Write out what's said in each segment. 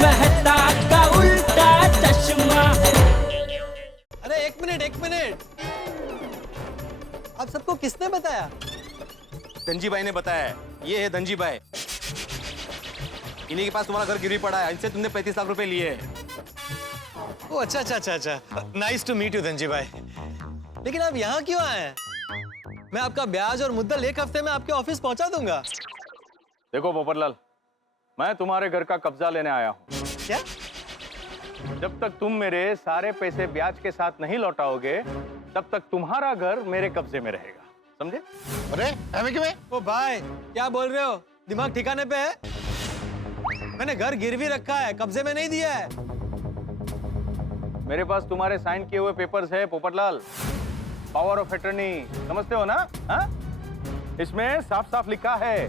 मेहता का उल्टा चश्मा। अरे एक मिनट, आप सबको किसने बताया? धनजी भाई ने बताया है। ये है धनजी भाई, इन्हीं के पास तुम्हारा घर गिरवी पड़ा है, इनसे तुमने 35 लाख रुपए लिए हैं। ओ अच्छा। Nice to meet you Dhanji भाई। लेकिन आप यहाँ क्यों आए हैं? मैं आपका ब्याज और मुद्दल 1 हफ्ते में आपके ऑफिस पहुंचा दूंगा। देखो पोपटलाल, मैं तुम्हारे घर का कब्जा लेने आया हूँ। क्या? जब तक तुम मेरे सारे पैसे ब्याज के साथ नहीं लौटाओगे, तब तक तुम्हारा घर मेरे कब्जे में रहेगा, समझे? अरे हमें क्यों? ओ भाई, क्या बोल रहे हो? दिमाग ठिकाने पे है? मैंने घर गिरवी रखा है, कब्जे में नहीं दिया है। मेरे पास तुम्हारे साइन किए हुए पेपर्स है पोपटलाल, पावर ऑफ अटर्नी, समझते हो ना? हाँ? इसमें साफ साफ लिखा है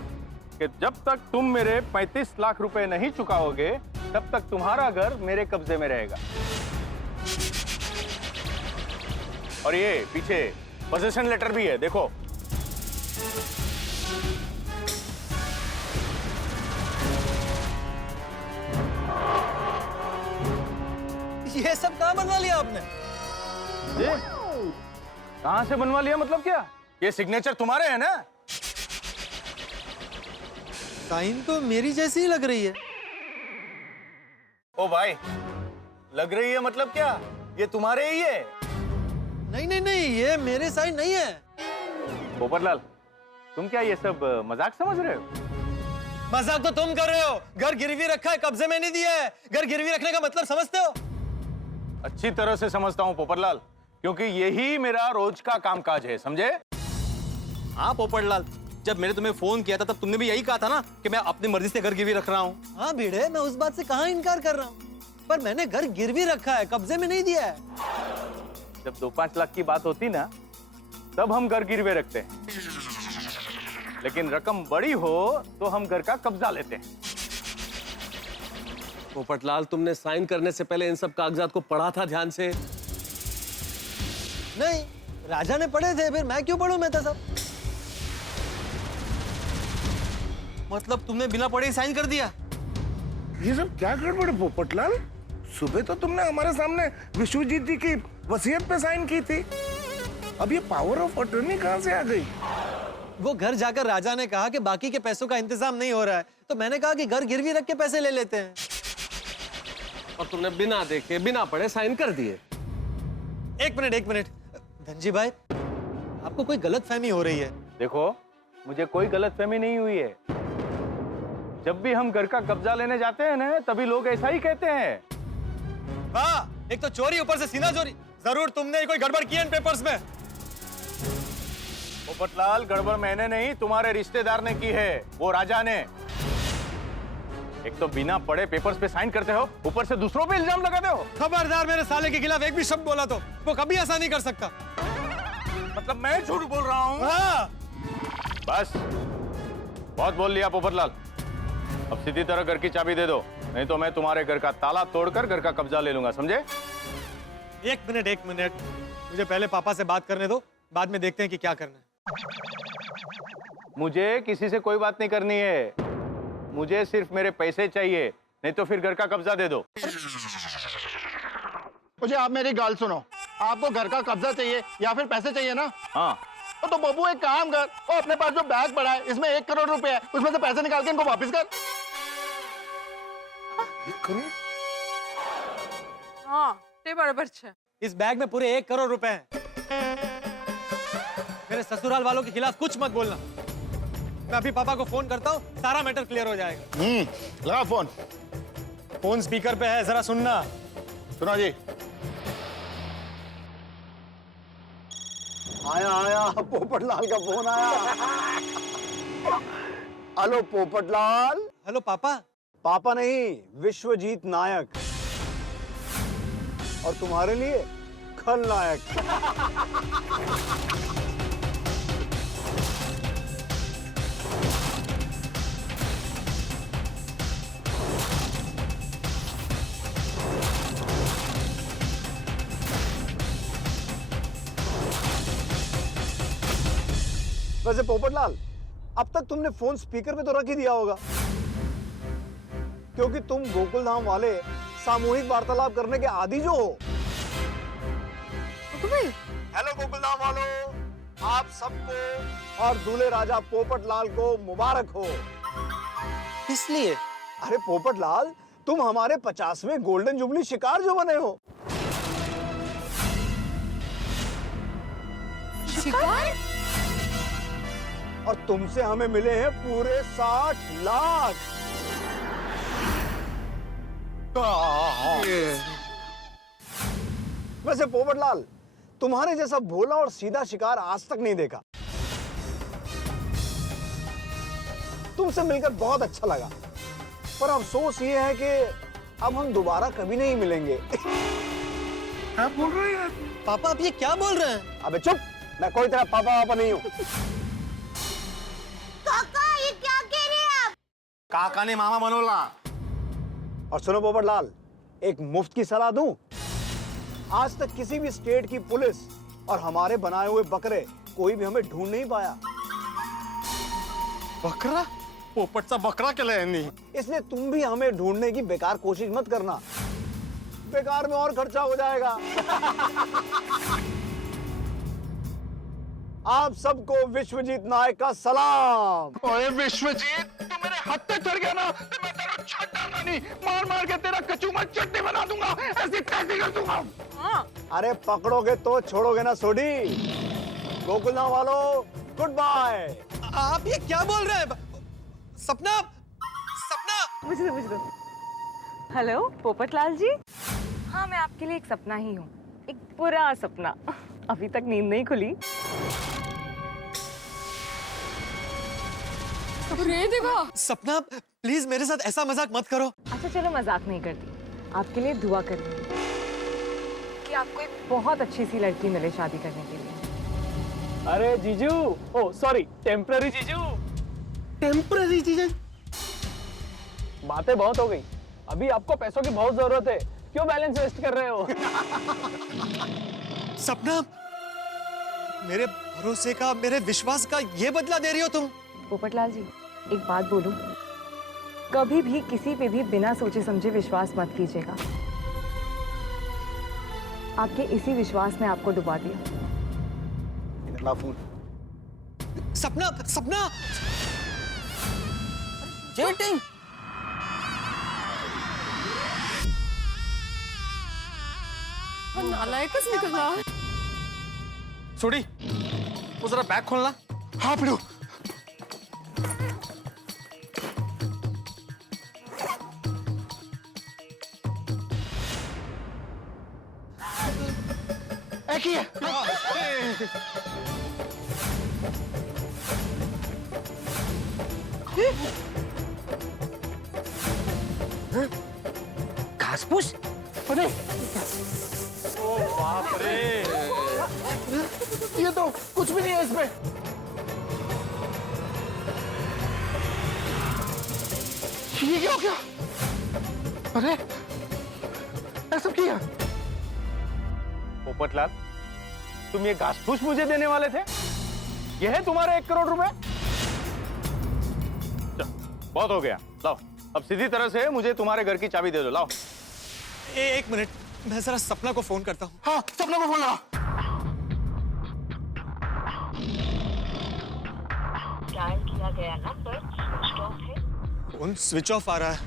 कि जब तक तुम मेरे 35 लाख रुपए नहीं चुकाओगे, तब तक तुम्हारा घर मेरे कब्जे में रहेगा। और ये पीछे पोजीशन लेटर भी है, देखो। ये सब कहाँ बनवा लिया आपने? ये कहां से बनवा लिया मतलब क्या? ये सिग्नेचर तुम्हारे है ना? साइन तो मेरी जैसी ही लग रही है। ओ भाई, लग रही है मतलब क्या? ये तुम्हारे ही है। नहीं, ये मेरे साइन नहीं है। पोपटलाल, तुम क्या ये सब मजाक समझ रहे हो? मजाक तो तुम कर रहे हो। घर गिरवी रखा है, कब्जे में नहीं दिया है। घर गिरवी रखने का मतलब समझते हो? अच्छी तरह से समझता हूँ पोपटलाल, क्योंकि यही मेरा रोज का कामकाज है, समझे? हाँ पोपटलाल, जब मैंने तुम्हें फोन किया था तब तुमने भी यही कहा था ना कि मैं अपनी मर्जी से घर गिरवी रख रहा हूँ। हाँ भिड़े, मैं उस बात से कहाँ इनकार कर रहा हूँ, पर मैंने घर गिरवी रखा है, कब्जे में नहीं दिया है। जब 2-5 लाख की बात होती ना, तब हम घर गिरवे रखते हैं, लेकिन रकम बड़ी हो तो हम घर का कब्जा लेते हैं। पोपटलाल, तुमने साइन करने से पहले इन सब कागजात को पढ़ा था ध्यान से? नहीं, राजा ने पढ़े थे, फिर मैं क्यों पढ़ूं? मैं तो सब मतलब तुमने बिना पढ़े ही साइन कर दिया? ये सब क्या गड़बड़ है पोपटलाल? सुबह तो तुमने हमारे सामने विश्वजीत जी की वसीयत पे साइन की थी, अब ये पावर ऑफ अटर्नी कहाँ से आ गई? वो घर जाकर राजा ने कहा कि बाकी के पैसों का इंतजाम नहीं हो रहा है, तो मैंने कहा कि घर गिरवी रख के पैसे ले लेते हैं। और तुमने बिना देखे बिना पढ़े साइन कर दिए। एक मिनट धनजी भाई, आपको कोई गलतफहमी हो रही है। देखो, मुझे कोई गलतफहमी नहीं हुई है। जब भी हम घर का कब्जा लेने जाते हैं ना, तभी लोग ऐसा ही कहते हैं। वाह, एक तो चोरी, ऊपर से सीना चोरी। जरूर तुमने कोई गड़बड़ की है इन पेपर्स में। पोपटलाल, गड़बड़ मैंने नहीं, तुम्हारे रिश्तेदार ने की है, वो राजा ने। एक तो बिना पढ़े पेपर्स पे साइन करते हो, ऊपर से दूसरों पे इल्जाम लगाते हो। खबरदार, मेरे साले के खिलाफ एक भी शब्द बोला तो वो कभी ऐसा नहीं कर सकता। मतलब मैं झूठ बोल रहा हूँ? हाँ। बस, बहुत बोल लिया पोपटलाल। अब सीधी तरह घर की चाबी दे दो, नहीं तो मैं तुम्हारे घर का ताला तोड़कर घर का कब्जा ले लूंगा, समझे? एक मिनट, मुझे पहले पापा से बात करने दो, बाद में देखते हैं कि क्या करना है। मुझे किसी से कोई बात नहीं करनी है, मुझे सिर्फ मेरे पैसे चाहिए, नहीं तो फिर घर का कब्जा दे दो। मुझे आप मेरी गाल सुनो, आपको घर का कब्जा चाहिए या फिर पैसे चाहिए ना? हाँ। तो बबू एक काम कर, और अपने पास जो बैग पड़ा है इसमें 1 करोड़ रुपए है, उसमें से पैसे निकाल के इनको वापस कर। 1 करोड़? हाँ, ते बराबर छे। इस बैग में पूरे 1 करोड़ रुपए हैं। मेरे ससुराल वालों के खिलाफ कुछ मत बोलना। मैं अभी पापा को फोन करता हूँ, सारा मैटर क्लियर हो जाएगा। लगा फोन। फोन स्पीकर पे है, जरा सुनना। सुनो जी। आया पोपटलाल का फोन आया। हेलो पोपटलाल। हेलो पापा। पापा नहीं, विश्वजीत नायक, और तुम्हारे लिए खलनायक। वैसे पोपटलाल, अब तक तुमने फोन स्पीकर पे तो रख ही दिया होगा, क्योंकि तुम गोकुल धाम वाले सामूहिक वार्तालाप करने के आदी जो हो। हेलो गोकुल धाम वालों, आप सबको और दूल्हे राजा पोपट लाल को मुबारक हो। इसलिए अरे पोपट लाल, तुम हमारे 50वें गोल्डन जुबली शिकार जो बने हो। शिकार? और तुमसे हमें मिले हैं पूरे 60 लाख। वैसे पोपट लाल, तुम्हारे जैसा भोला और सीधा शिकार आज तक नहीं देखा। तुमसे मिलकर बहुत अच्छा लगा, पर अफसोस ये है कि अब हम दोबारा कभी नहीं मिलेंगे। क्या बोल रहे हैं यार? पापा आप ये क्या बोल रहे हैं? अबे चुप, मैं कोई तरह पापा वापा नहीं हूँ। काका, ये क्या कह रहे हैं आप? काका ने मामा बनोला। और सुनो पोपट लाल, एक मुफ्त की सलाह दूं। आज तक किसी भी स्टेट की पुलिस और हमारे बनाए हुए बकरे कोई भी हमें ढूंढ नहीं पाया। बकरा? पोपटचा बकरा केलाय यांनी। इसलिए तुम भी हमें ढूंढने की बेकार कोशिश मत करना, बेकार में और खर्चा हो जाएगा। आप सबको विश्वजीत नायक का सलाम। ओए विश्वजीत, तू मेरे हाथ पे चढ़ गया ना तो मैं तेरा छड्डा नहीं, मार मार के तेरा कचूमर चटनी बना दूंगा, ऐसी तैसी कर दूंगा। अरे पकड़ोगे तो छोड़ोगे ना सोडी। गोकुलधाम वालों, गुड बाय। आप ये क्या बोल रहे हैं? सपना, सपना। मुझे दो। हेलो पोपट लाल जी। हाँ, मैं आपके लिए एक सपना ही हूँ, एक बुरा सपना। अभी तक नींद नहीं खुली। सपना प्लीज मेरे साथ ऐसा मजाक मत करो। अच्छा चलो, मजाक नहीं करती, आपके लिए दुआ कर रही हूँ कि आपको एक बहुत अच्छी सी लड़की मिले शादी करने के लिए। अरे जीजू, ओ सॉरी, टेम्पररी जीजू। टेम्पररी चीजें? बातें बहुत हो गई, अभी आपको पैसों की बहुत जरूरत है, क्यों बैलेंस वेस्ट कर रहे हो? सपना, मेरे भरोसे का, मेरे विश्वास का ये बदला दे रही हो तुम? पोपट लाल जी, एक बात बोलूं, कभी भी किसी पे भी बिना सोचे समझे विश्वास मत कीजिएगा। आपके इसी विश्वास ने आपको डुबा दिया। सपना, सपना। चीटिंग। नालायकच निकला। छोड़ी, वो जरा बैग खोलना। हाँ पिड़ू। एक ही है। घास फूस? अरे ओ बाप रे। ये तो कुछ भी नहीं है इसमें। ये क्या हो गया? अरे ऐसा किया? पोपटलाल, तुम ये घास फूस मुझे देने वाले थे? ये है तुम्हारे 1 करोड़ रुपए? बहुत हो गया, लाओ अब सीधी तरह से मुझे तुम्हारे घर की चाबी दे दो, लाओ। एक मिनट, मैं जरा सपना को फोन करता हूँ। हाँ, सपना को फोन लगा। डायल किया गया नंबर स्विच ऑफ है। फोन स्विच ऑफ आ रहा है।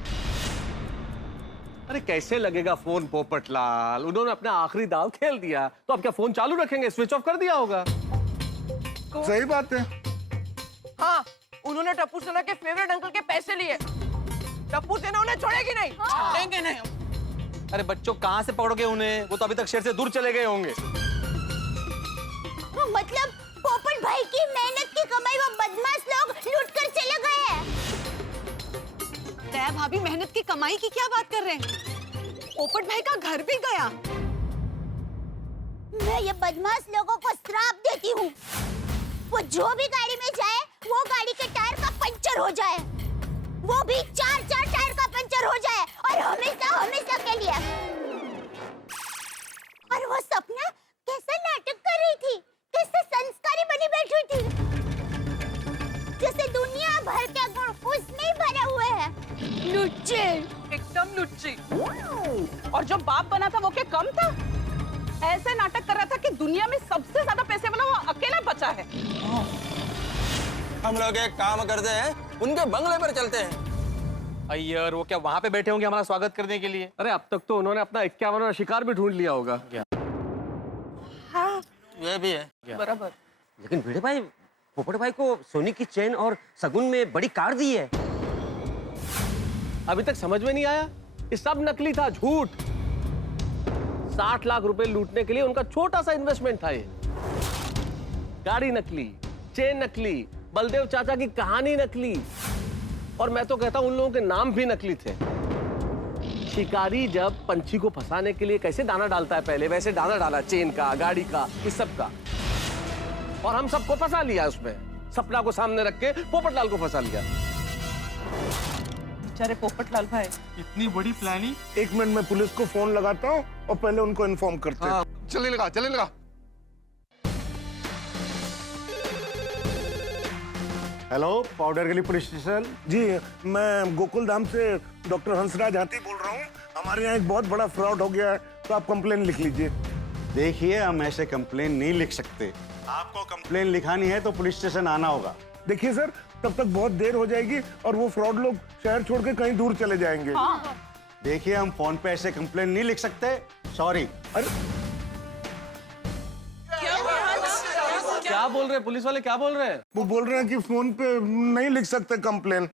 अरे कैसे लगेगा फोन पोपटलाल? उन्होंने अपना आखिरी दाव खेल दिया, तो अब क्या फोन चालू रखेंगे? स्विच ऑफ कर दिया होगा। सही बात है। हाँ, उन्होंने टप्पू सेना के फेवरेट अंकल के पैसे लिए। टप्पू सेना उन्हें छोड़ेगी नहीं। छोड़ेंगे नहीं। अरे बच्चों, कहाँ से पकड़ोगे उन्हें? वो तो अभी तक शहर से दूर चले गए होंगे। मतलब पोपट भाई की मेहनत की कमाई वो बदमाश लोग लूट कर चले गए हैं। दया भाभी, मेहनत की कमाई की क्या बात कर रहे हैं? पोपट भाई का घर भी गया। मैं ये बदमाश लोगों को श्राप देती हूँ, वो जो भी गाड़ी में जाए वो गाड़ी के टायर का पंचर हो जाए, वो भी 4-4 टायर का पंचर हो जाए, और हमेशा हमेशा के लिए। और वो सपना कैसा नाटक कर रही थी, कैसे संस्कारी बनी बैठी थी, जैसे दुनिया भर के गुण उसमें ही भरे हुए हैं। लुच्चे, जी। और जो बाप बना था वो क्या कम था? ऐसे नाटक कर रहा था कि दुनिया में सबसे ज्यादा पैसे वाला वो अकेला बचा है। हम लोग एक काम करते हैं, उनके बंगले पर चलते हैं। अय्यर वो क्या वहां पे बैठे होंगे हमारा स्वागत करने के लिए? अरे अब तक तो उन्होंने अपना 51वां शिकार भी ढूंढ लिया होगा। हाँ ये भी है। बराबर। लेकिन भिड़े भाई, पोपट भाई को सोने की चेन और सगुन में बड़ी कार दी है। अभी तक समझ में नहीं आया? ये सब नकली था, झूठ। 60 लाख रुपए लूटने के लिए उनका छोटा सा इन्वेस्टमेंट था ये। गाड़ी नकली, चेन नकली, बलदेव चाचा की कहानी नकली, और मैं तो कहता हूं उन लोगों के नाम भी नकली थे। शिकारी जब पंछी को फंसाने के लिए कैसे दाना डालता है पहले, वैसे दाना डाला चेन का, गाड़ी का, इस सब का, और हम सबको फंसा लिया उसमें। सपना को सामने रख के पोपटलाल को फंसा लिया। बेचारे पोपटलाल भाई। इतनी बड़ी प्लानिंग। एक मिनट में पुलिस को फोन लगाता हूँ और पहले उनको इन्फॉर्म करते हैं। चलिए लगा, चलिए लगा। हेलो, पाउडर गली पुलिस स्टेशन। जी, मैं गोकुल धाम से डॉक्टर हंसराज हाथी बोल रहा हूँ। हमारे यहाँ एक बहुत बड़ा फ्रॉड हो गया है, तो आप कंप्लेन लिख लीजिए। देखिए, हम ऐसे कंप्लेन नहीं लिख सकते। आपको कंप्लेन लिखानी है तो पुलिस स्टेशन आना होगा। देखिए सर, तब तक बहुत देर हो जाएगी और वो फ्रॉड लोग शहर छोड़ के कहीं दूर चले जाएंगे। हाँ। देखिए, हम फोन पे ऐसे कंप्लेन नहीं लिख सकते, सॉरी। अरे क्या बोल रहे हैं पुलिस वाले, क्या बोल रहे हैं? वो बोल रहे हैं कि फोन पे नहीं लिख सकते कंप्लेन।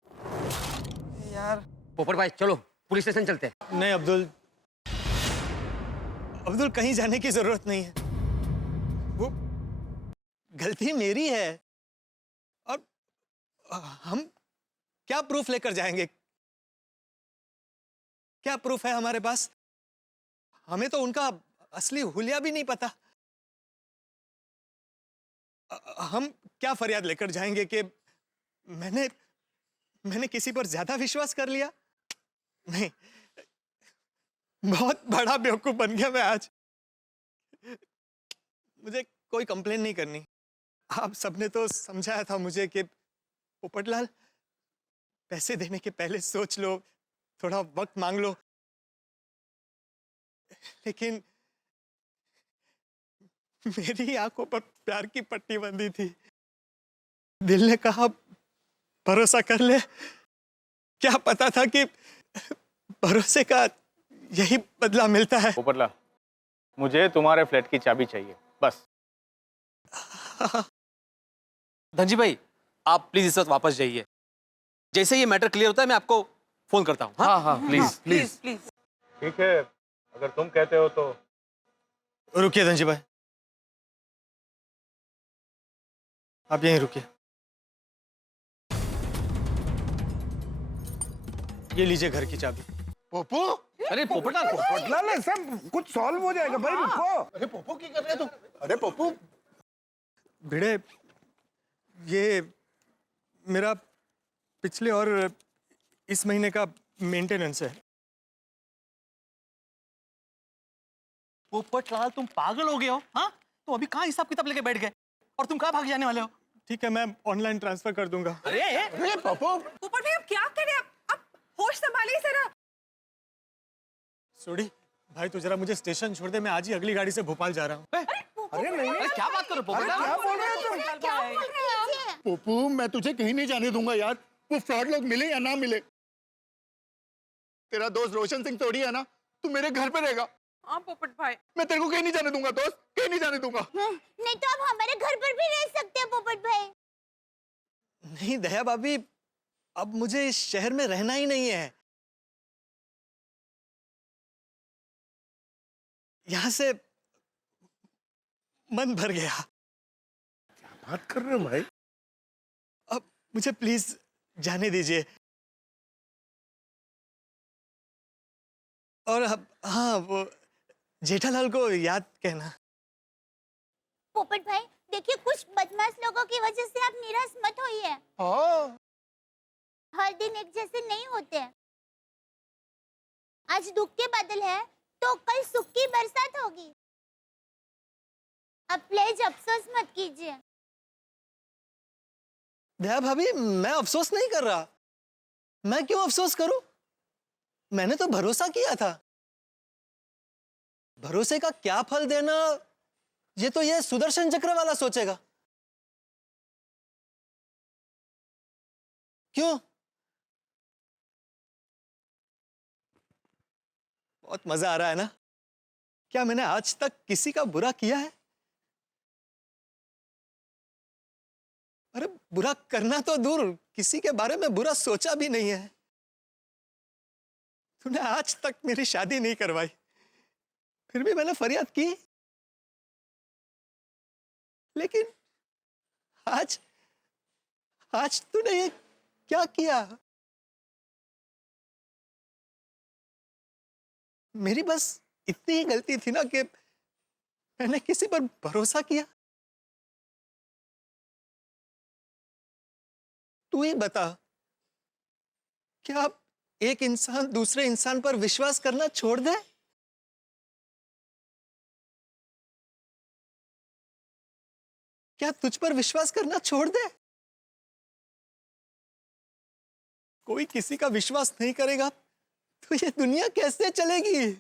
यार पोपट भाई चलो पुलिस स्टेशन चलते हैं। नहीं अब्दुल, अब्दुल कहीं जाने की जरूरत नहीं है। वो गलती मेरी है, और हम क्या प्रूफ लेकर जाएंगे? क्या प्रूफ है हमारे पास? हमें तो उनका असली हुलिया भी नहीं पता। हम क्या फरियाद लेकर जाएंगे कि मैंने किसी पर ज्यादा विश्वास कर लिया? नहीं, बहुत बड़ा बेवकूफ बन गया मैं आज। मुझे कोई कंप्लेन नहीं करनी। आप सबने तो समझाया था मुझे कि पोपटलाल, पैसे देने के पहले सोच लो, थोड़ा वक्त मांग लो। लेकिन मेरी आंखों पर प्यार की पट्टी बंधी थी। दिल ने कहा भरोसा कर ले। क्या पता था कि भरोसे का यही बदला मिलता है। पोपटलाल, मुझे तुम्हारे फ्लैट की चाबी चाहिए, बस। धनजी भाई, आप प्लीज इस वक्त वापस जाइए। जैसे ये मैटर क्लियर होता है मैं आपको फोन करता हूँ। हाँ हाँ, प्लीज प्लीज। ठीक है, अगर तुम कहते हो तो। रुकिए धनजी भाई, आप यहीं रुकिए। ये लीजिए घर की चाबी। पोपो, अरे पोपटलाल, पोपटलाल, सब कुछ सॉल्व हो जाएगा भाई, रुको। अरे पोपो की कर रहे तुम? अरे पोपो, भिड़े, ये मेरा पिछले और इस महीने का मेंटेनेंस है। पोपटलाल, तुम पागल हो गए हो? हाँ, तुम अभी कहाँ हिसाब किताब लेके बैठ गए और तुम कहाँ भाग जाने वाले हो? ठीक है, मैं ऑनलाइन ट्रांसफर कर दूंगा। अरे पोपो, पोपट भाई अब क्या करें? आप होश संभालिए जरा। सोडी भाई, तो जरा मुझे स्टेशन छोड़ दे, मैं आज ही अगली गाड़ी से भोपाल जा रहा हूँ। अरे नहीं, अरे क्या बात करो पोपटलाल? क्या बोल रहे हो तुम? क्या बोल रहे हैं? पोपो, मैं तुझे कहीं नहीं जाने दूंगा यार। वो फ्रॉड लोग मिले या ना मिले, तेरा दोस्त रोशन सिंह थोड़ी है ना, तू मेरे घर पे रहेगा। हाँ पोपट भाई। मैं तेरे को कहीं नहीं जाने दूंगा दोस्त, कहीं नहीं जाने दूंगा। नहीं तो आप हमारे घर पर भी रह सकते हैं पोपट भाई। नहीं दया भाभी, अब मुझे इस शहर में रहना ही नहीं है। यहां से मन भर गया। बात कर रहे हो भाई? अब मुझे प्लीज जाने दीजिए। और अब हाँ, वो जेठालाल को याद कहना। पोपट भाई देखिए, कुछ बदमाश लोगों की वजह से आप निराश मत होइए। हाँ, हर दिन एक जैसे नहीं होते। आज दुख के बादल है तो कल सुख की बरसात होगी। अब प्लीज अफसोस मत कीजिए। दया भाभी, मैं अफसोस नहीं कर रहा। मैं क्यों अफसोस करूं? मैंने तो भरोसा किया था। भरोसे का क्या फल देना, ये तो ये सुदर्शन चक्र वाला सोचेगा। क्यों? बहुत मजा आ रहा है ना? क्या मैंने आज तक किसी का बुरा किया है? अरे बुरा करना तो दूर, किसी के बारे में बुरा सोचा भी नहीं है। तूने आज तक मेरी शादी नहीं करवाई, फिर भी मैंने फरियाद की। लेकिन आज तूने ये क्या किया? मेरी बस इतनी ही गलती थी ना कि मैंने किसी पर भरोसा किया। तू ही बता, क्या एक इंसान दूसरे इंसान पर विश्वास करना छोड़ दे? क्या तुझ पर विश्वास करना छोड़ दे? कोई किसी का विश्वास नहीं करेगा तो ये दुनिया कैसे चलेगी?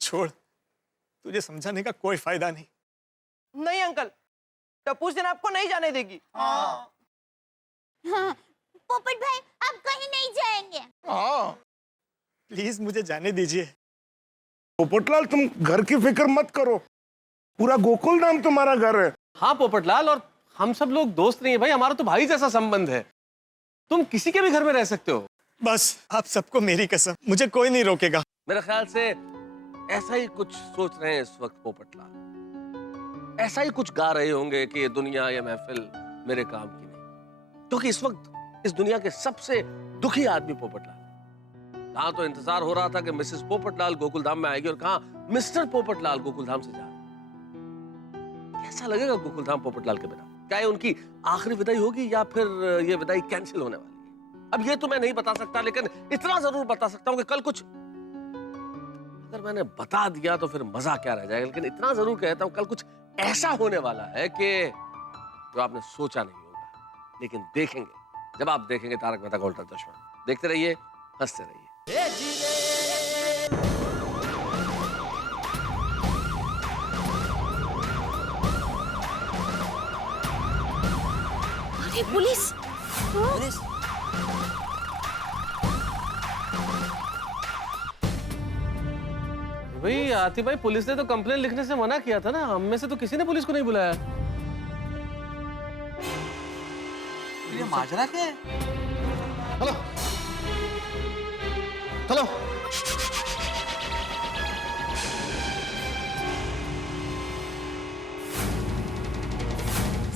छोड़, तुझे समझाने का कोई फायदा नहीं। नहीं अंकल, टप्पू सेना आपको नहीं जाने देगी। हाँ, पोपट भाई आप कहीं नहीं जाएंगे। हाँ प्लीज मुझे जाने दीजिए। पोपटलाल, तुम घर की फिक्र मत करो, पूरा गोकुल धाम तुम्हारा घर है। हाँ पोपटलाल, और हम सब लोग दोस्त नहीं है भाई, हमारा तो भाई जैसा संबंध है। तुम किसी के भी घर में रह सकते हो। बस आप सबको मेरी कसम, मुझे कोई नहीं रोकेगा। मेरे ख्याल से ऐसा ही कुछ सोच रहे हैं इस वक्त पोपटलाल। ऐसा ही कुछ गा रहे होंगे कि ये दुनिया, ये महफिल मेरे काम की नहीं। क्योंकि इस वक्त इस दुनिया के सबसे दुखी आदमी पोपटलाल। कहाँ तो इंतजार हो रहा था कि मिसेस पोपटलाल गोकुलधाम में आएगी, और कहाँ मिस्टर पोपटलाल गोकुलधाम से जा रहे हैं। कैसा लगेगा गोकुलधाम पोपटलाल के बिना? क्या ये उनकी आखिरी विदाई होगी या फिर ये विदाई कैंसिल होने वाली है? अब ये तो मैं नहीं बता सकता, लेकिन इतना जरूर बता सकता हूँ कि कल कुछ, अगर मैंने बता दिया तो फिर मजा क्या रह जाएगा, लेकिन इतना जरूर कहता हूँ कल कुछ ऐसा होने वाला है कि जो आपने सोचा नहीं होगा। लेकिन देखेंगे, जब आप देखेंगे तारक मेहता का उल्टा चश्मा। देखते रहिए, हंसते रहिए। अरे पुलिस! पुलिस! भाई आतिफ भाई, पुलिस ने तो कंप्लेन लिखने से मना किया था ना। हम में से तो किसी ने पुलिस को नहीं बुलाया। ये माजरा क्या है? हेलो हेलो,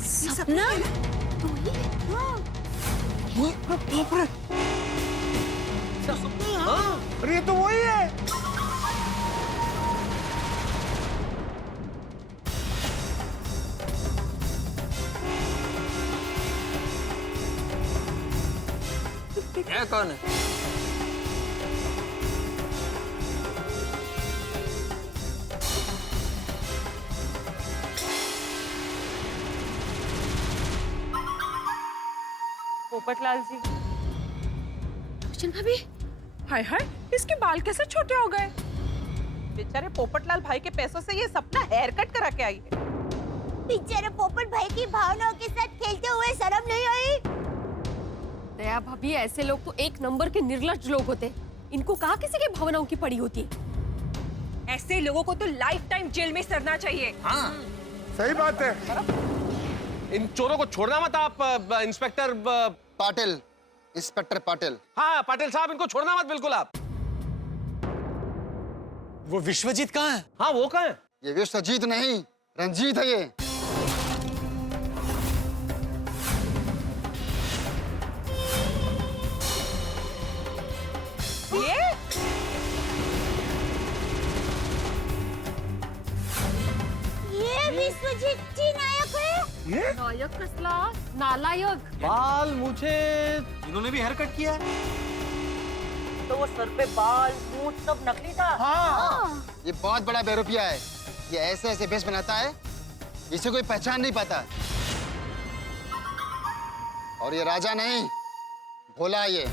सपना? अरे ये तो वही है। ये कौन है? पोपटलाल जी। रोशन भाभी, हाय हाय, इसके बाल कैसे छोटे हो गए? बेचारे पोपटलाल भाई के पैसों से ये सपना हेयर कट करा के आई है। बेचारे पोपट भाई की भावनाओं के साथ खेलते हुए शर्म नहीं आई? दया भाभी, ऐसे लोग तो एक नंबर के निर्लज्ज लोग होते। इनको कहाँ किसी की भावनाओं की पड़ी होती है। ऐसे लोगों को तो लाइफ टाइम जेल में सरना चाहिए। हाँ सही बात है। इन चोरों को छोड़ना मत आप, इंस्पेक्टर पाटिल, इंस्पेक्टर पाटिल। हाँ पाटिल साहब, इनको छोड़ना मत बिल्कुल आप। वो विश्वजीत कहाँ है? हाँ वो कहाँ है? ये विश्वजीत नहीं, रंजीत है ये। ये विश्वजीत जी नायक है? ये नायक कसला, नालायक। बाल, मुझे इन्होंने भी हेयर कट किया है। तो वो सर पे बाल, मूंछ सब नकली था। ये बहुत बड़ा बेरुपिया है। ये ऐसे ऐसे भेष बनाता है, इसे कोई पहचान नहीं पाता। और ये राजा नहीं, भोला है ये।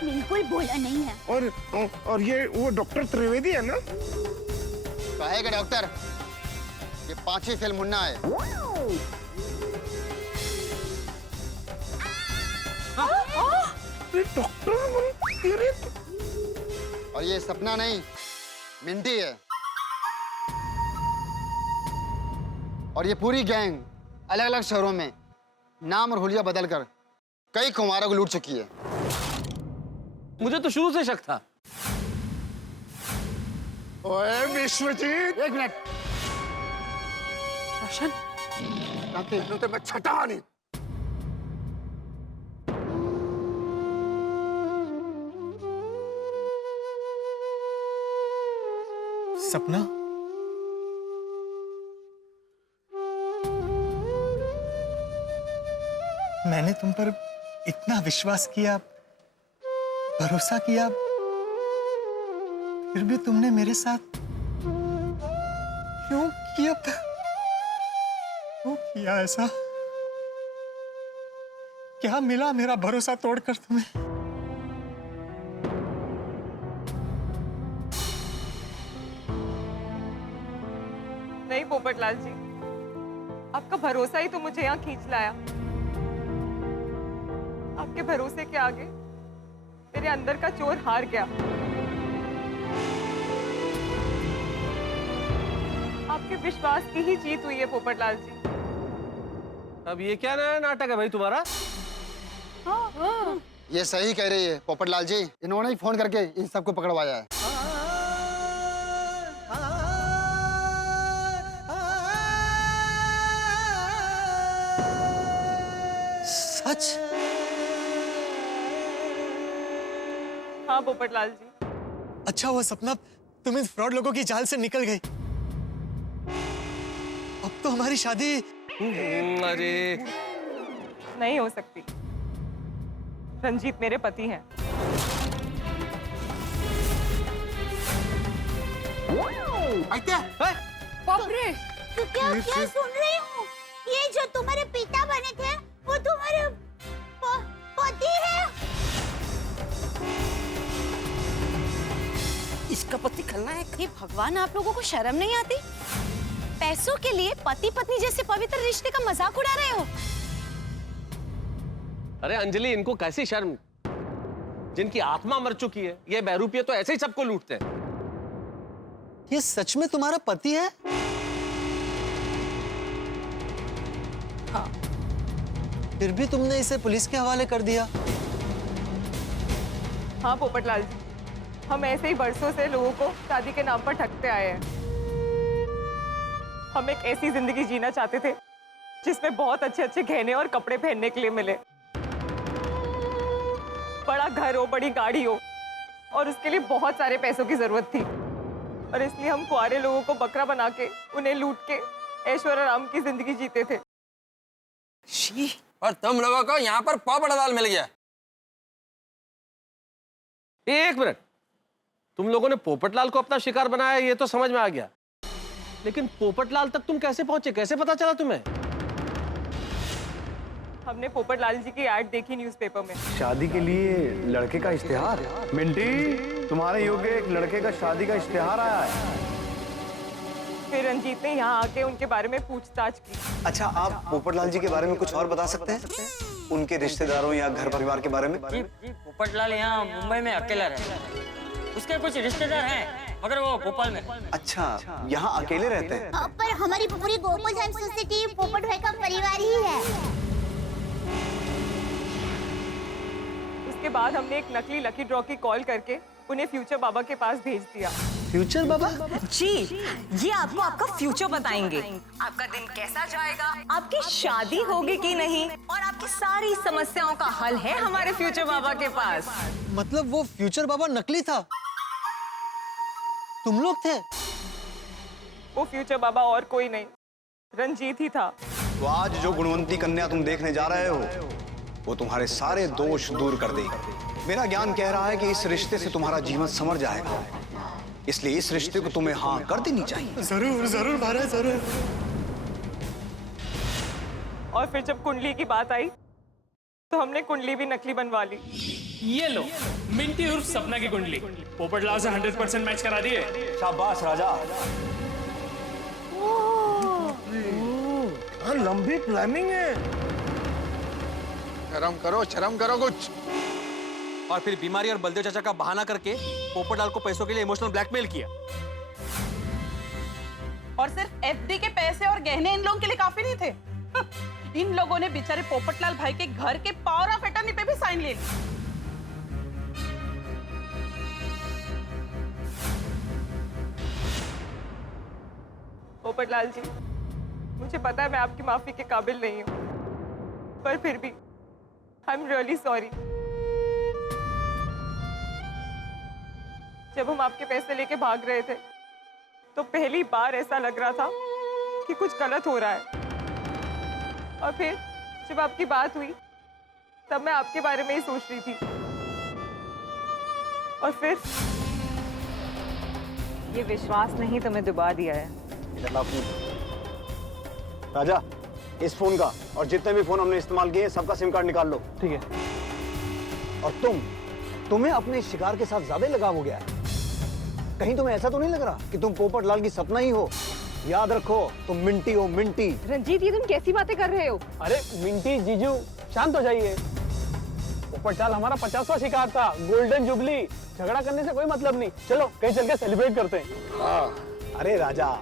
बिल्कुल भोला नहीं है। और ये वो डॉक्टर त्रिवेदी है ना? कहेगा डॉक्टर, ये 5वीं फिल्म मुन्ना है। डॉक्टर और ये सपना नहीं, मिंटी है। और ये पूरी गैंग अलग अलग शहरों में नाम और हुलिया बदलकर कई कुमारों को लूट चुकी है। मुझे तो शुरू से शक था। ओए विश्वजीत, 1 मिनट। रोशन, तो मैं छटा नहीं। सपना, मैंने तुम पर इतना विश्वास किया, भरोसा किया, फिर भी तुमने मेरे साथ क्यों किया ऐसा? क्या मिला मेरा भरोसा तोड़कर तुम्हें? नहीं पोपटलाल जी, आपका भरोसा ही तो मुझे यहाँ खींच लाया। आपके भरोसे के आगे मेरे अंदर का चोर हार गया। आपके विश्वास की ही जीत हुई है पोपटलाल जी। अब ये क्या नया नाटक है भाई तुम्हारा? ये सही कह रही है पोपटलाल जी, इन्होंने ही फोन करके इन सबको पकड़वाया है। सच? हाँ पोपटलाल जी। अच्छा हुआ सपना, तुम इन फ्रॉड लोगों की जाल से निकल गई। अब तो हमारी शादी। अरे नहीं हो सकती। रंजीत मेरे पति हैं। बाप रे! तो क्या सुन रही हूँ? ये जो तुम्हारे पिता बने थे, वो तुम्हारे पति है? इसका पति खलनायक। हे भगवान, आप लोगों को शर्म नहीं आती? पैसों के लिए पति पत्नी जैसे पवित्र रिश्ते का मजाक उड़ा रहे हो? अरे अंजलि, इनको कैसी शर्म? जिनकी आत्मा मर चुकी है, ये बहरूपिये तो ऐसे ही सबको लूटते हैं। ये सच में तुम्हारा पति है? हाँ। फिर भी तुमने इसे पुलिस के हवाले कर दिया। हाँ पोपटलाल जी, हम ऐसे ही बरसों से लोगों को शादी के नाम पर ठगते आए हैं। हम एक ऐसी जिंदगी जीना चाहते थे जिसमें बहुत अच्छे अच्छे गहने और कपड़े पहनने के लिए मिले, बड़ा घर हो, बड़ी गाड़ी हो, और उसके लिए बहुत सारे पैसों की जरूरत थी। और इसलिए हम कुआरे लोगों को बकरा बना के उन्हें लूट के ऐश्वर्य राम की जिंदगी जीते थे। और तुम लोगों को यहाँ पर पापड़ दाल मिल गया। 1 मिनट, तुम लोगों ने पोपटलाल को अपना शिकार बनाया, ये तो समझ में आ गया, लेकिन पोपटलाल तक तुम कैसे पहुंचे? कैसे पता चला तुम्हें? हमने पोपटलाल जी की ऐड देखी न्यूज़पेपर में। शादी के लिए लड़के का इश्तिहार? मिंटी, तुम्हारे योग्य एक लड़के का शादी का इश्तिहार आया है। फिर रंजीत ने यहाँ आके उनके बारे में पूछताछ की। अच्छा, आप पोपटलाल जी के बारे में कुछ और बता सकते हैं? उनके रिश्तेदारों या घर परिवार के बारे में? जी, पोपटलाल यहाँ मुंबई में अकेला रहता है। उसके कुछ रिश्तेदार हैं, मगर वो भोपाल में। अच्छा, यहाँ अकेले रहते हैं? पर हमारी पूरी गोकुलधाम सोसाइटी पोपट भाई का परिवार ही है। उसके बाद हमने एक नकली लकी ड्रॉ की कॉल करके उन्हें फ्यूचर बाबा के पास भेज दिया। फ्यूचर बाबा? जी, ये आपको आपका फ्यूचर बताएंगे। आपका दिन कैसा जाएगा, आपकी शादी होगी कि नहीं, और आपकी सारी समस्याओं का हल है हमारे फ्यूचर बाबा के पास। मतलब वो फ्यूचर बाबा नकली था? तुम लोग थे? वो फ्यूचर बाबा और कोई नहीं, रंजीत ही था। तो आज जो गुणवंती कन्या तुम देखने जा रहे हो, वो तुम्हारे सारे दोष दूर कर देगी। मेरा ज्ञान कह रहा है कि इस रिश्ते से तुम्हारा जीवन संवर जाएगा, इसलिए इस रिश्ते को तुम्हें हाँ कर देनी चाहिए। जरूर जरूर महाराज जरूर। और फिर जब कुंडली की बात आई तो हमने कुंडली भी नकली बनवा ली। ये लो मिंटी उर्फ सपना की कुंडली पोपटलाल से 100% मैच करा दिए। शाबाश राजा। लंबी प्लानिंग है। शर्म करो कुछ। और फिर बीमारी और बलदेव चाचा का बहाना करके पोपटलाल को पैसों के लिए इमोशनल ब्लैकमेल किया। और सिर्फ एफडी के पैसे और गहने इन लोगों के लिए काफी नहीं थे। इन लोगों ने बेचारे पोपटलाल भाई के घर के पावर ऑफ अटॉर्नी पे भी साइन ले लिए। पोपटलाल जी, मुझे पता है मैं आपकी माफी के काबिल नहीं हूँ, पर फिर भी आई एम रियली सॉरी। जब हम आपके पैसे लेके भाग रहे थे तो पहली बार ऐसा लग रहा था कि कुछ गलत हो रहा है, और फिर जब आपकी बात हुई तब मैं आपके बारे में ही सोच रही थी, और फिर ये विश्वास नहीं तुम्हें दुबा दिया है। राजा, इस फोन का और जितने भी फोन हमने इस्तेमाल किए सबका सिम कार्ड निकाल लो। ठीक है। और तुम्हें अपने शिकार के साथ ज्यादा लगाव हो गया है। कहीं तुम्हें ऐसा तो नहीं लग रहा कि तुम पोपटलाल की सपना ही हो? याद रखो, तुम मिंटी हो, मिंटी। रंजीत, ये तुम कैसी बातें कर रहे हो? अरे मिंटी जीजू शांत हो जाइए। पोपटलाल हमारा 50वां शिकार था, गोल्डन जुबली। झगड़ा करने से कोई मतलब नहीं, चलो कहीं चल के सेलिब्रेट करते हैं। हाँ। अरे राजा,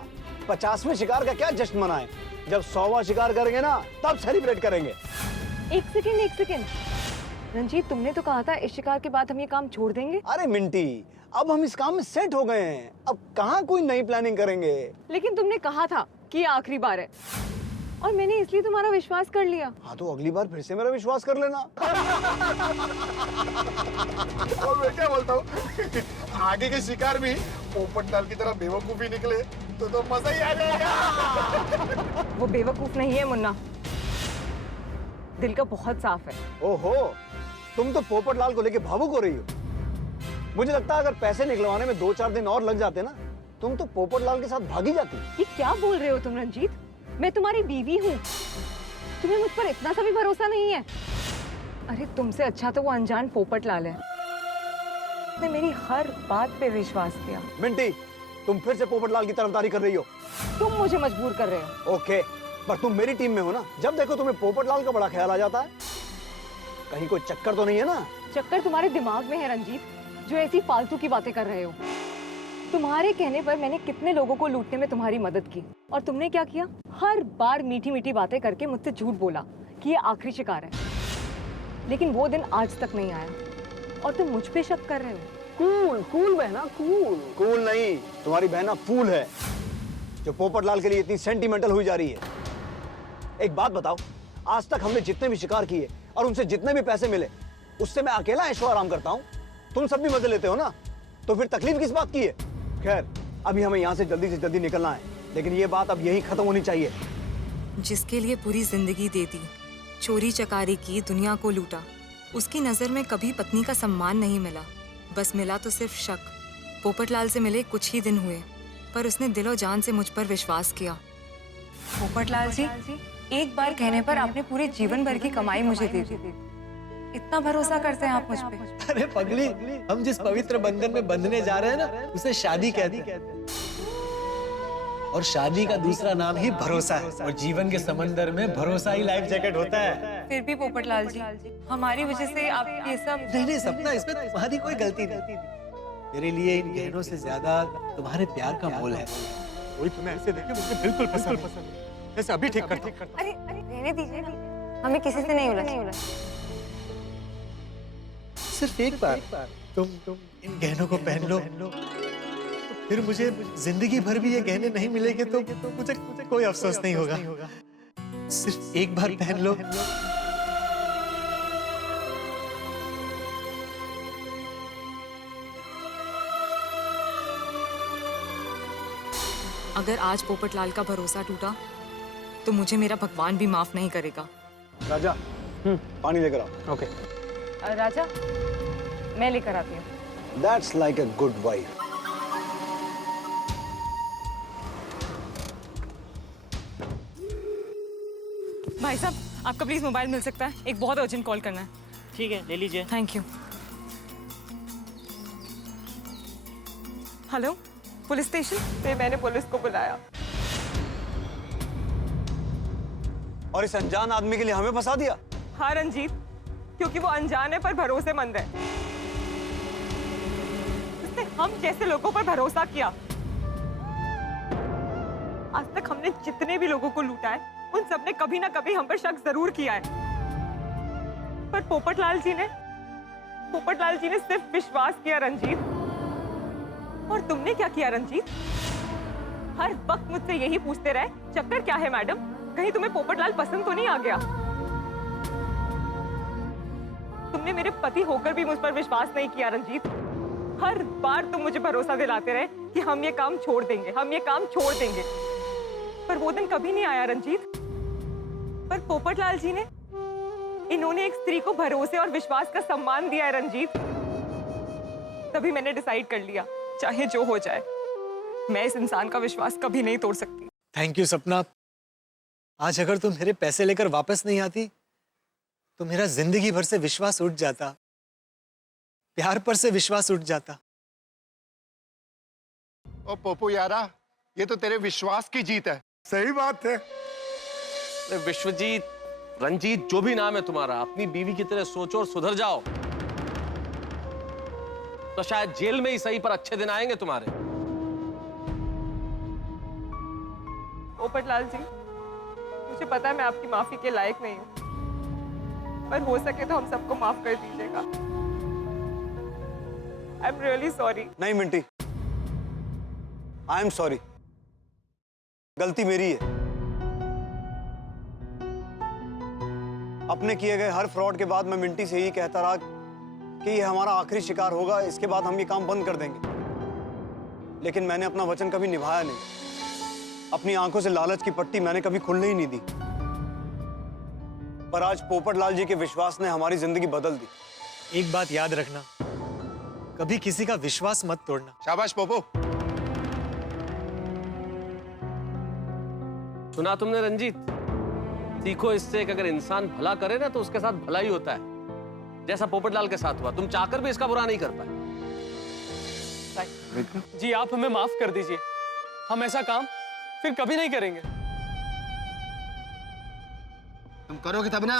50वें शिकार का क्या जश्न मनाएं? जब 100वां शिकार करेंगे ना तब सेलिब्रेट करेंगे। एक सेकेंड। रंजीत, तुमने तो कहा था इस शिकार के बाद हम ये काम छोड़ देंगे। अरे मिंटी, अब हम इस काम में सेट हो गए हैं, अब कहाँ कोई नई प्लानिंग करेंगे। लेकिन तुमने कहा था कि ये आखिरी बार है, और मैंने इसलिए तुम्हारा विश्वास कर लिया। हाँ, तो अगली बार फिर से मेरा विश्वास कर लेना। और मैं क्या बोलता हूँ, आगे के शिकार भी पोपटलाल की तरह बेवकूफी निकले तो मजा ही आ जाएगा। वो बेवकूफ नहीं है मुन्ना, दिल का बहुत साफ है। ओहो, तुम तो पोपटलाल को लेके भावुक हो रही हो। मुझे लगता है अगर पैसे निकलवाने में 2-4 दिन और लग जाते ना, तुम तो पोपटलाल के साथ भागी जाती। ये क्या बोल रहे हो तुम रंजीत? मैं तुम्हारी बीवी हूँ, तुम्हें मुझ पर इतना सा भी भरोसा नहीं है? अरे तुमसे अच्छा तो वो अनजान पोपटलाल है, उसने मेरी हर बात पे विश्वास किया। मिंटी, तुम फिर से पोपटलाल की तरफदारी कर रही हो। तुम मुझे मजबूर कर रहे हो। ओके, पर तुम मेरी टीम में हो ना, जब देखो तुम्हें पोपटलाल का बड़ा ख्याल आ जाता है। कहीं कोई चक्कर तो नहीं है ना? चक्कर तुम्हारे दिमाग में है रंजीत, जो ऐसी फालतू की बातें कर रहे हो। तुम्हारे कहने पर मैंने कितने लोगों को लूटने में तुम्हारी मदद की, और तुमने क्या किया? हर बार मीठी मीठी बातें करके मुझसे झूठ बोला कि ये आखिरी शिकार है। लेकिन वो दिन आज तक नहीं आया, और तुम मुझ पे शक कर रहे हो। कूल बहना, कूल नहीं, तुम्हारी बहना फूल है, जो पोपटलाल के लिए इतनी सेंटिमेंटल हुई जा रही है। एक बात बताओ, आज तक हमने जितने भी शिकार किए और उनसे जितने भी पैसे मिले, उससे मैं अकेला ऐशो आराम करता हूँ। तुम सब भी मजे लेते हो ना, तो फिर तकलीफ किस बात की है? खैर, अभी हमें यहाँ से जल्दी निकलना है, लेकिन ये बात अब यही खत्म होनी चाहिए। जिसके लिए पूरी जिंदगी दे दी, चोरी चकारी की, दुनिया को लूटा, उसकी नजर में कभी पत्नी का सम्मान नहीं मिला, बस मिला तो सिर्फ शक। पोपटलाल से मिले कुछ ही दिन हुए, पर उसने दिलो जान से मुझ पर विश्वास किया। पोपटलाल जी, एक बार कहने पर आपने पूरे जीवन भर की कमाई मुझे दे दी। इतना भरोसा करते हैं आप मुझ पे? अरे पगली, हम जिस पवित्र बंधन में बंधने जा रहे हैं ना, उसे शादी कहते हैं। और शादी का दूसरा नाम ही भरोसा है, और जीवन के समंदर में भरोसा ही लाइफ जैकेट होता है। फिर भी पोपटलाल जी, हमारी वजह से आप ये सब। नहीं सपना, इसमें तुम्हारी कोई गलती नहीं। मेरे लिए इन गहनों से ज्यादा तुम्हारे प्यार का मोल है। कोई तुम्हें ऐसे देखे मुझे बिल्कुल पसंद है। ऐसे अभी ठीक करता हूं। अरे रहने दीजिए, हमें किसी से नहीं उलझना। सिर्फ एक बार तुम इन गहनों को पहन लो, फिर मुझे जिंदगी भर भी ये गहने नहीं मिलेंगे तो मुझे कोई अफसोस नहीं होगा। सिर्फ एक बार पहन लो। अगर आज पोपटलाल का भरोसा टूटा तो मुझे मेरा भगवान भी माफ नहीं करेगा। राजा, पानी लेकर आओ। ओके। राजा, मैं लेकर आती हूँ। That's like a good wife. भाई साहब, आपका प्लीज मोबाइल मिल सकता है? एक बहुत अर्जेंट कॉल करना है। ठीक है, ले लीजिए। Thank you. Hello, police station? फिर मैंने पुलिस को बुलाया। और इस अनजान आदमी के लिए हमें फंसा दिया? हाँ रंजीत, क्योंकि वो अनजान है पर भरोसेमंद है। उसने हम जैसे लोगों पर भरोसा किया। आज तक हमने जितने भी लोगों को लूटा है, उन सब ने कभी ना कभी हम पर शक जरूर किया है। पर पोपटलाल जी ने सिर्फ विश्वास किया रंजीत। और तुमने क्या किया रंजीत? हर वक्त मुझसे यही पूछते रहे, चक्कर क्या है मैडम? कहीं तुम्हें पोपटलाल पसंद तो नहीं आ गया? तुमने मेरे पति होकर भी मुझ पर विश्वास नहीं किया रंजीत। हर बार तुम मुझे भरोसा दिलाते रहे कि हम ये काम छोड़ देंगे, हम ये काम छोड़ देंगे। पर वो दिन कभी नहीं आया रंजीत। पर पोपटलाल जी ने, इन्होंने एक स्त्री को भरोसे और विश्वास का सम्मान दिया है रंजीत। तभी मैंने डिसाइड कर लिया, चाहे जो हो जाए, मैं इस इंसान का विश्वास कभी नहीं तोड़ सकती। थैंक यू सपना। आज अगर तुम मेरे पैसे लेकर वापस नहीं आती तो मेरा जिंदगी भर से विश्वास उठ जाता, प्यार पर से विश्वास उठ जाता। ओ पोपू यारा, ये तो तेरे विश्वास की जीत है। सही बात है। विश्वजीत, रंजीत, जो भी नाम है तुम्हारा, अपनी बीवी की तरह सोचो और सुधर जाओ। तो शायद जेल में ही सही पर अच्छे दिन आएंगे तुम्हारे। पोपटलाल जी, मुझे पता है मैं आपकी माफी के लायक नहीं हूँ, पर हो सके तो हम सबको माफ कर दीजिएगा। I am really sorry. नहीं मिंटी, आई एम सॉरी। गलती मेरी है। अपने किए गए हर फ्रॉड के बाद मैं मिंटी से ही कहता रहा कि ये हमारा आखिरी शिकार होगा, इसके बाद हम ये काम बंद कर देंगे। लेकिन मैंने अपना वचन कभी निभाया नहीं। अपनी आंखों से लालच की पट्टी मैंने कभी खुलने ही नहीं दी। पर आज पोपटलाल जी के विश्वास ने हमारी जिंदगी बदल दी। एक बात याद रखना, कभी किसी का विश्वास मत तोड़ना। शाबाश पोपो। सुना तुमने रंजीत? सीखो इससे कि अगर इंसान भला करे ना तो उसके साथ भला ही होता है। जैसा पोपटलाल के साथ हुआ, तुम चाहकर भी इसका बुरा नहीं कर पाए। जी आप हमें माफ कर दीजिए, हम ऐसा काम फिर कभी नहीं करेंगे। तुम करोगे तब ना,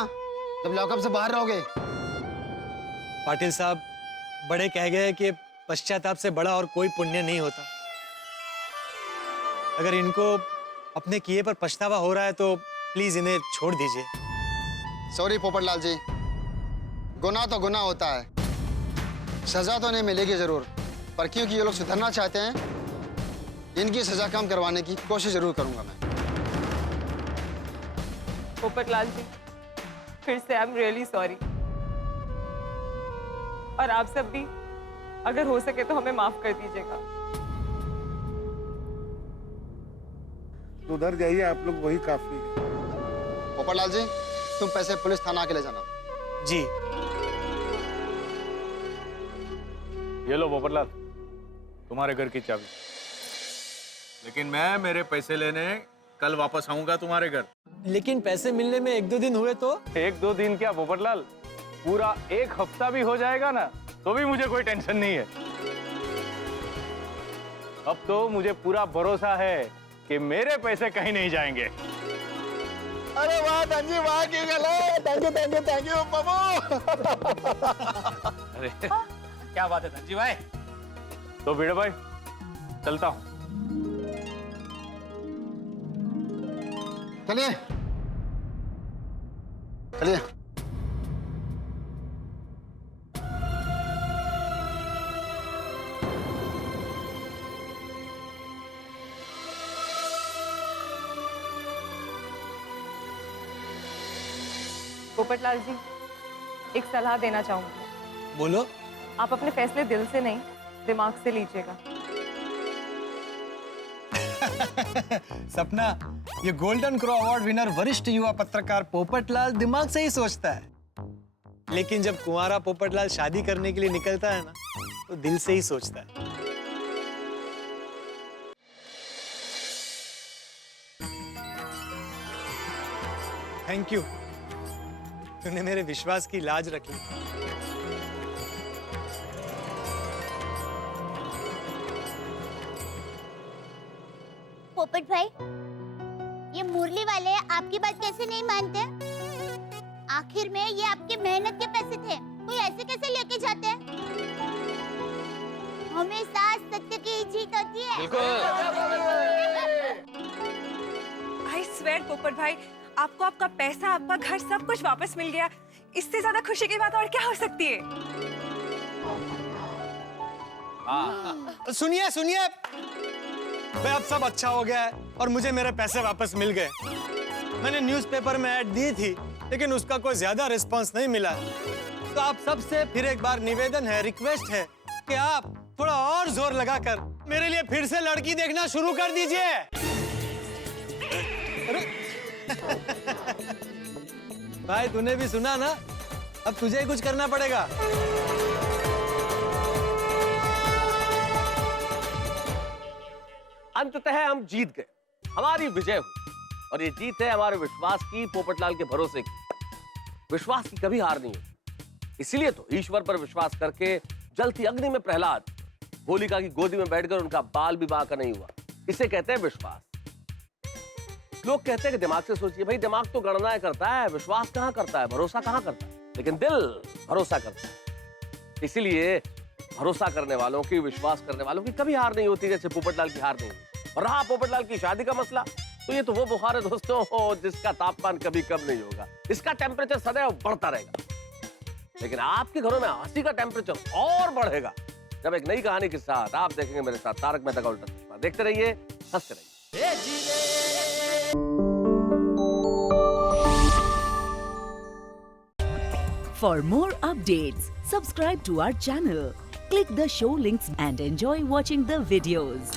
जब लॉकअप से बाहर रहोगे। पाटिल साहब, बड़े कह गए कि पश्चाताप से बड़ा और कोई पुण्य नहीं होता। अगर इनको अपने किए पर पछतावा हो रहा है तो प्लीज इन्हें छोड़ दीजिए। सॉरी पोपटलाल जी, गुनाह तो गुनाह होता है, सजा तो नहीं मिलेगी जरूर, पर क्योंकि ये लोग सुधरना चाहते हैं, इनकी सजा कम करवाने की कोशिश जरूर करूंगा मैं। पोपटलाल जी, फिर से आई एम रियली सॉरी। और आप सब भी अगर हो सके तो हमें माफ कर दीजिएगा। उधर जाइए आप लोग, वही काफी है। पोपटलाल जी, तुम पैसे पुलिस थाना के ले जाना। जी। ये लो पोपटलाल, तुम्हारे घर की चाबी। लेकिन मैं मेरे पैसे लेने कल वापस आऊंगा तुम्हारे घर। लेकिन पैसे मिलने में 1-2 दिन हुए तो? 1-2 दिन क्या पोपटलाल, पूरा 1 हफ्ता भी हो जाएगा ना तो भी मुझे कोई टेंशन नहीं है। अब तो मुझे पूरा भरोसा है कि मेरे पैसे कहीं नहीं जाएंगे। अरे वाह धनजी, वाह की गले। Thank you thank you thank you बाबू। अरे क्या बात है धनजी भाई। तो भिड़े भाई, चलता हूँ। चलिए चलिए। पोपटलाल जी, एक सलाह देना चाहूंगी। बोलो। आप अपने फैसले दिल से नहीं, दिमाग से लीजिएगा। सपना, ये गोल्डन क्रो अवार्ड विनर वरिष्ठ युवा पत्रकार पोपटलाल दिमाग से ही सोचता है। लेकिन जब कुंवारा पोपटलाल शादी करने के लिए निकलता है ना, तो दिल से ही सोचता है। थैंक यू, तूने मेरे विश्वास की लाज रख ली। पोपट भाई, ये मुरली वाले आपकी बात कैसे नहीं मानते? आखिर में ये आपकी मेहनत के पैसे थे, कोई ऐसे कैसे लेके जाते हैं? हमेशा सत्य की जीत होती है। आई स्वेयर पोपट भाई, आपको आपका पैसा, आपका घर, सब कुछ वापस मिल गया। इससे ज्यादा खुशी की बात और क्या हो सकती है? सुनिए सुनिए, भाई अब सब अच्छा हो गया है और मुझे मेरे पैसे वापस मिल गए। मैंने न्यूज़पेपर में ऐड दी थी, लेकिन उसका कोई ज्यादा रिस्पांस नहीं मिला। तो आप सबसे फिर एक बार निवेदन है, रिक्वेस्ट है कि आप थोड़ा और जोर लगाकर मेरे लिए फिर से लड़की देखना शुरू कर दीजिए। भाई तूने भी सुना ना, अब तुझे ही कुछ करना पड़ेगा। अंततः हम जीत गए, हमारी विजय हुई, और ये जीत है हमारे विश्वास की, पोपटलाल के भरोसे की। विश्वास की कभी हार नहीं होती, इसीलिए तो ईश्वर पर विश्वास करके जलती अग्नि में प्रहलाद होलिका की गोदी में बैठकर उनका बाल भी बांका नहीं हुआ। इसे कहते हैं विश्वास। लोग कहते हैं कि दिमाग से सोचिए, भाई दिमाग तो गणनाएं करता है, विश्वास कहां करता है, भरोसा कहां करता है, लेकिन दिल भरोसा करता है। इसीलिए भरोसा करने वालों की, विश्वास करने वालों की कभी हार नहीं होती, जैसे पोपटलाल की हार नहीं हुई। और रहा पोपटलाल की शादी का मसला, तो ये तो वो बुखार है दोस्तों जिसका तापमान कभी कम नहीं होगा, इसका टेम्परेचर सदैव बढ़ता रहेगा। लेकिन आपके घरों में हंसी का टेम्परेचर और बढ़ेगा जब एक नई कहानी के साथ आप देखेंगे मेरे साथ तारक मेहता का उल्टा चश्मा। देखते रहिए, हंसते रहिए। For more updates, subscribe to our channel, click the show links and enjoy watching the videos.